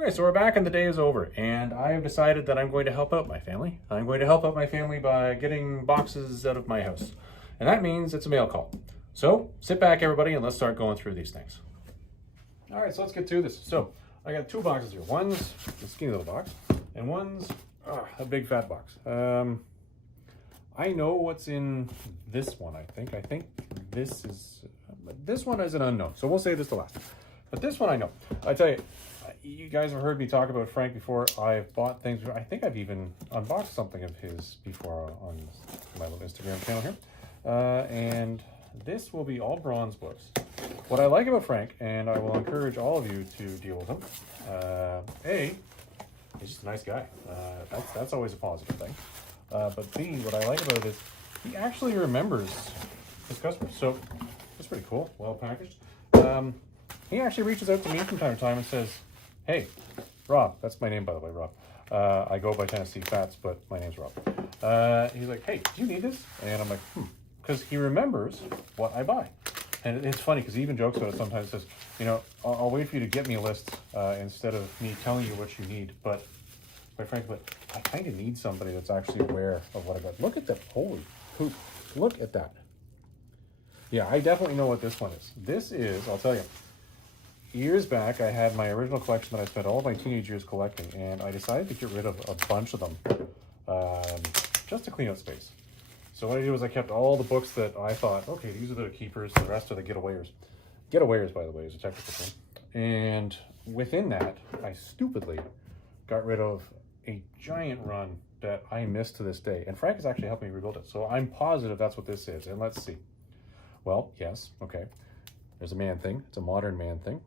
Okay, so we're back and the day is over, and I have decided that I'm going to help out my family. I'm going to help out my family by getting boxes out of my house. And that means it's a mail call. So sit back, everybody, and let's start going through these things. All right, so let's get through this. So I got two boxes here. One's a skinny little box, and one's a big fat box. I know what's in this one, I think. I think this one is an unknown, so we'll save this to last. But this one I know. I tell you, you guys have heard me talk about Frank before. I've bought things. I think I've even unboxed something of his before on my little Instagram channel here. And this will be all bronze books. What I like about Frank, and I will encourage all of you to deal with him, A, he's just a nice guy. That's always a positive thing. But B, what I like about it is he actually remembers his customers. So that's pretty cool, well packaged. He actually reaches out to me from time to time and says, hey, Rob, that's my name, by the way, Rob. I go by Tennessee Fats, but my name's Rob. He's like, hey, do you need this? And I'm like, because he remembers what I buy. And it's funny because he even jokes about it sometimes. Says, you know, I'll wait for you to get me a list instead of me telling you what you need. But quite frankly, I kind of need somebody that's actually aware of what I got. Look at that. Holy poop. Look at that. Yeah, I definitely know what this one is. This is, I'll tell you, years back, I had my original collection that I spent all of my teenage years collecting, and I decided to get rid of a bunch of them just to clean out space. So what I did was I kept all the books that I thought, okay, these are the keepers, the rest are the getawayers. Getawayers, by the way, is a technical term. And within that, I stupidly got rid of a giant run that I miss to this day. And Frank is actually helping me rebuild it. So I'm positive that's what this is. And let's see. Well, yes, okay. There's a Man Thing. It's a modern Man Thing.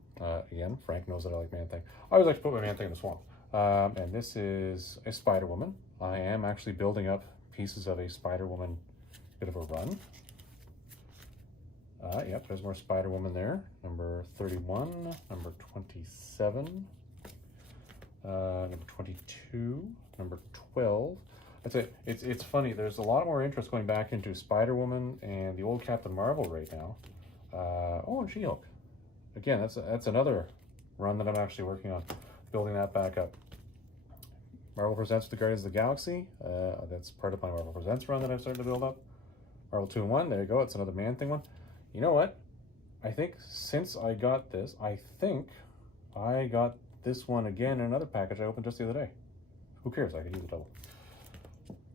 Again, Frank knows that I like Man Thing. I always like to put my Man Thing in the swamp. And this is a Spider Woman. I am actually building up pieces of a Spider Woman bit of a run. Yep, there's more Spider Woman there. Number 31, number 27, number 22, number 12. That's it. It's funny. There's a lot more interest going back into Spider Woman and the old Captain Marvel right now. Oh, and She-Hulk. Again, that's another run that I'm actually working on, building that back up. Marvel Presents the Guardians of the Galaxy. That's part of my Marvel Presents run that I'm starting to build up. Marvel 2-in-1, there you go. It's another Man Thing one. You know what? I think since I got this, I think I got this one again in another package I opened just the other day. Who cares? I could use a double.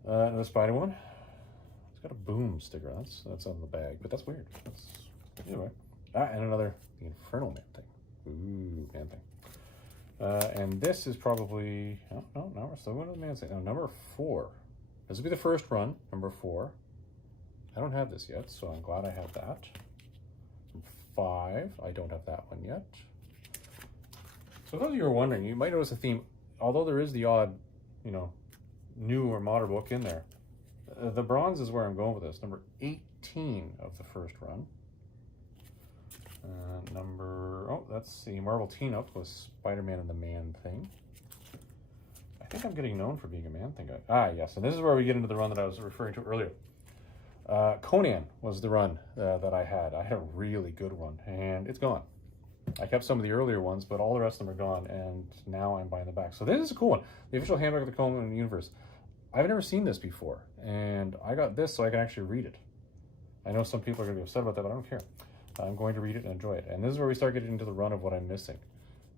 Another Spider one. It's got a boom sticker. That's on the bag, but that's weird. Anyway. And another the Infernal Man Thing. Ooh, Man Thing. And this is probably, no, we're still going to the Man Thing. No, number 4. This will be the first run, number 4. I don't have this yet, so I'm glad I have that. 5, I don't have that one yet. So those of you who are wondering, you might notice a theme. Although there is the odd, you know, new or modern book in there, the bronze is where I'm going with this. Number 18 of the first run. That's the Marvel Teen Up with Spider-Man and the Man Thing. I think I'm getting known for being a Man Thing guy. Yes, and this is where we get into the run that I was referring to earlier. Conan was the run that I had. I had a really good one, and it's gone. I kept some of the earlier ones, but all the rest of them are gone, and now I'm buying them back. So this is a cool one. The official handbook of the Conan universe. I've never seen this before, and I got this so I can actually read it. I know some people are going to be upset about that, but I don't care. I'm going to read it and enjoy it. And this is where we start getting into the run of what I'm missing.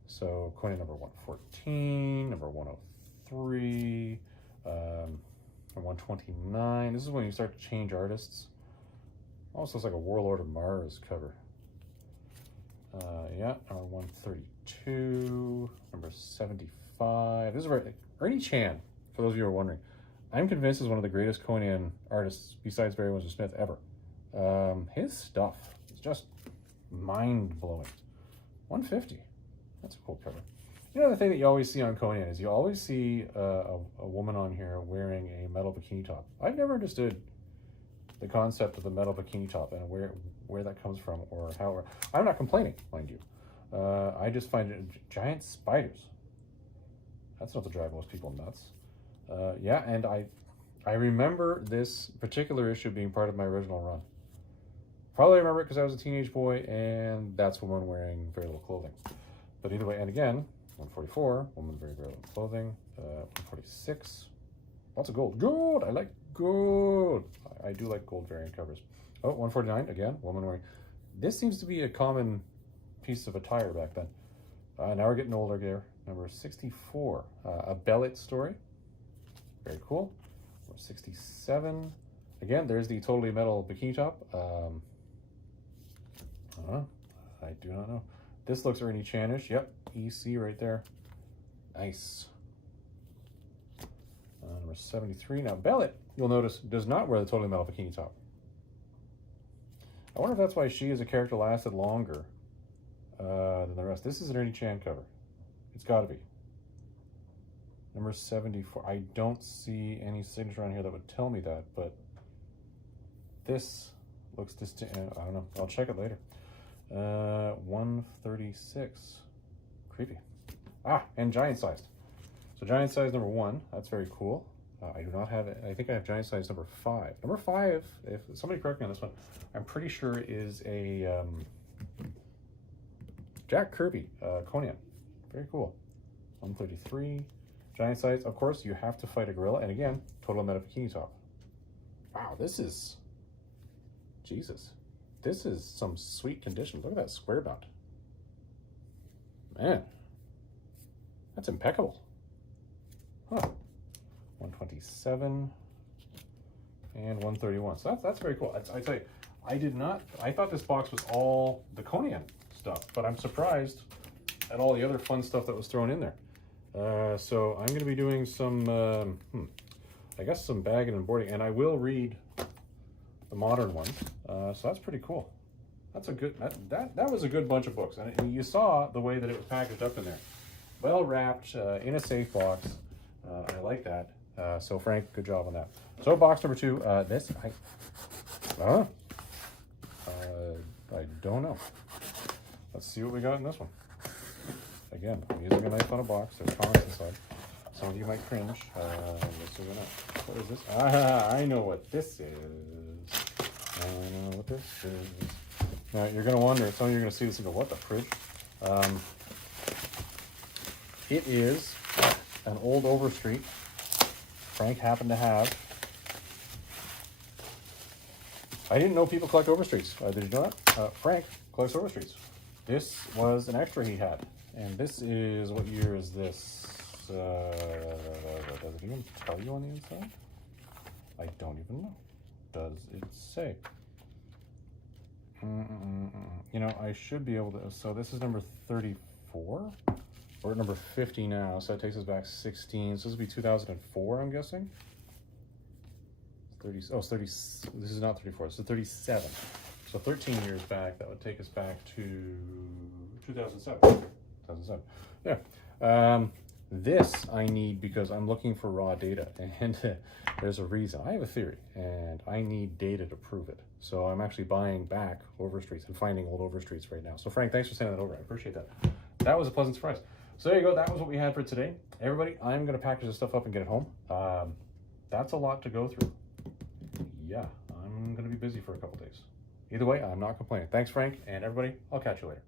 So Conan number 114, number 103, 129. This is when you start to change artists. Almost looks like a Warlord of Mars cover. Yeah, number 132, number 75. This is where Ernie Chan, for those of you who are wondering, I'm convinced is one of the greatest Conan artists besides Barry Windsor Smith ever. His stuff is just mind-blowing. 150. That's a cool cover. You know, the thing that you always see on Conan is you always see a woman on here wearing a metal bikini top. I've never understood the concept of the metal bikini top and where that comes from or how. I'm not complaining, mind you. I just find it giant spiders. That's not to drive most people nuts. Yeah, and I remember this particular issue being part of my original run. Probably remember it because I was a teenage boy, and that's when I'm wearing very little clothing. But either way, and again, 144, woman very rarely in clothing. 146, lots of gold. Gold, I like gold. I do like gold variant covers. Oh, 149, again, woman wearing. This seems to be a common piece of attire back then. Now we're getting older here. Number 64, a Bellet story. Very cool. Number 67. Again, there's the Totally Metal bikini top. I don't know. I do not know. This looks Ernie Chanish. Yep, EC right there. Nice. Number 73. Now, Bellet, you'll notice, does not wear the Totally Metal bikini top. I wonder if that's why she as a character lasted longer than the rest. This is an Ernie Chan cover. It's got to be. Number 74. I don't see any signature on here that would tell me that, but this looks distinct. I don't know. I'll check it later. 136. Creepy. Ah, and giant sized. So giant size number 1. That's very cool. I do not have it. I think I have giant size number 5. Number 5, if somebody correct me on this one, I'm pretty sure is a Jack Kirby Conan. Very cool. 133. Giant size. Of course, you have to fight a gorilla. And again, Total Metal bikini top. Wow, this is... Jesus. This is some sweet condition. Look at that square bound. Man. That's impeccable. Huh. 127 and 131. So that's very cool. I tell you, I thought this box was all the Conan stuff, but I'm surprised at all the other fun stuff that was thrown in there. So I'm going to be doing some, I guess some bagging and boarding, and I will read the modern ones. So that's pretty cool. That's a good, that was a good bunch of books. And you saw the way that it was packaged up in there. Well wrapped, in a safe box. I like that. So Frank, good job on that. So box number 2, this, I don't know. Let's see what we got in this one. Again, I'm using a knife on a box. There's comments inside. Some of you might cringe. What is this? I know what this is. I know what this is. Now, you're going to wonder, some of you are going to see this and go, what the fridge? It is an old Overstreet. Frank happened to have. I didn't know people collect Overstreets. Did you know that? Frank collects Overstreets. This was an extra he had. And this is, what year is this? Does it even tell you on the inside? I don't even know. Does it say? You know, I should be able to. So this is number 34. We're at number 50 now, so that takes us back 16. So this would be 2004, I'm guessing. 30. Oh, it's 30. This is not 34. This is 37. So 13 years back. That would take us back to 2007. 2007. Yeah. This I need because I'm looking for raw data, and there's a reason. I have a theory, and I need data to prove it. So I'm actually buying back Overstreets and finding old Overstreets right now. So Frank, thanks for sending that over. I appreciate that. That was a pleasant surprise. So there you go. That was what we had for today. Everybody, I'm going to package this stuff up and get it home. That's a lot to go through. Yeah, I'm going to be busy for a couple days. Either way, I'm not complaining. Thanks, Frank, and everybody, I'll catch you later.